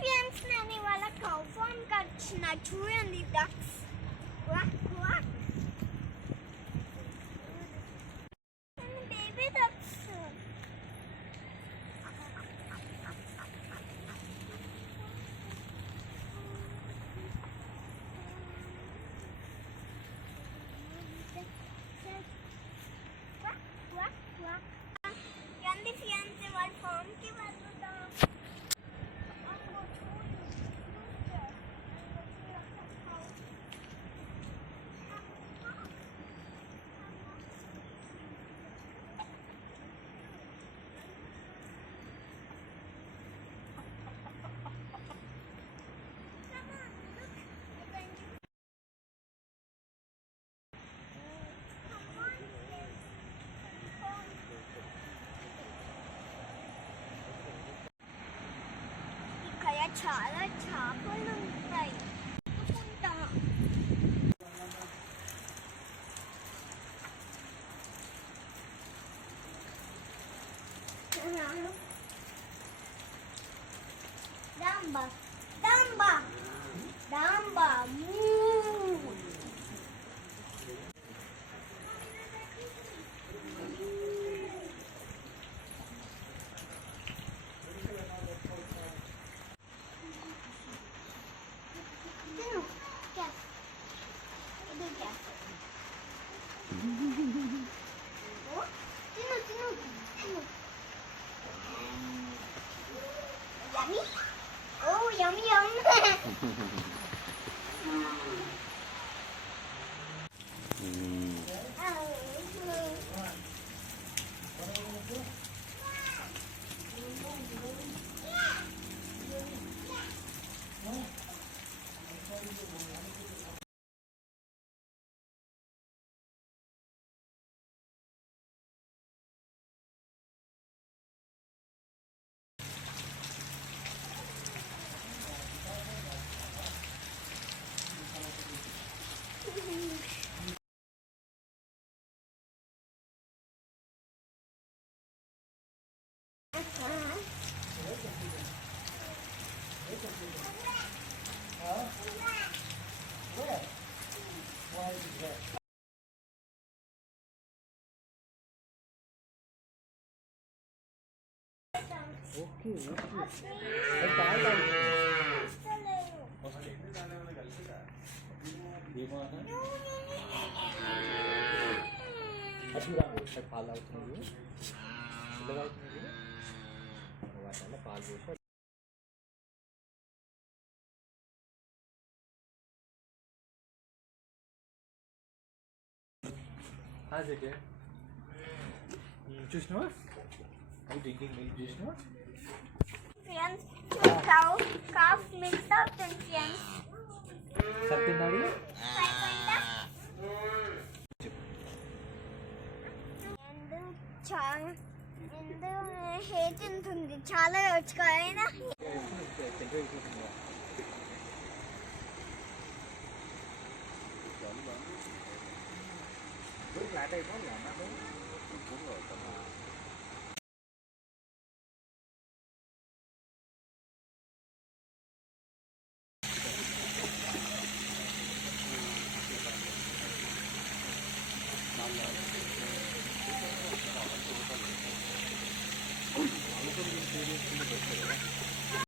ఫ్రెండ్స్ నేను ఇవాళ కౌ ఫార్మ్కి వచ్చిన చూడండి డక్స్ బేబీ డక్స్ రండి ఫ్రెండ్స్ ఇవాళ ఫార్మ్కి వెళ్దాం. ఇక్కడ చాలా చేపలు ఉంటాయి. డాంబా డాంబా డాంబా Yummy? Oh, yummy, yum. Okay. పాలు అవుతుంది వాటిలో పాలు పోసి చూసినావా అవి డ్రింకింగ్ మిల్క్ చూసినావా Friends, calf milk అవుతుంది friends. సత్తినాడు హేట్ ఉంటుంది చాలా రుచికరమైన ఫ్లాట్ అయిపోయింది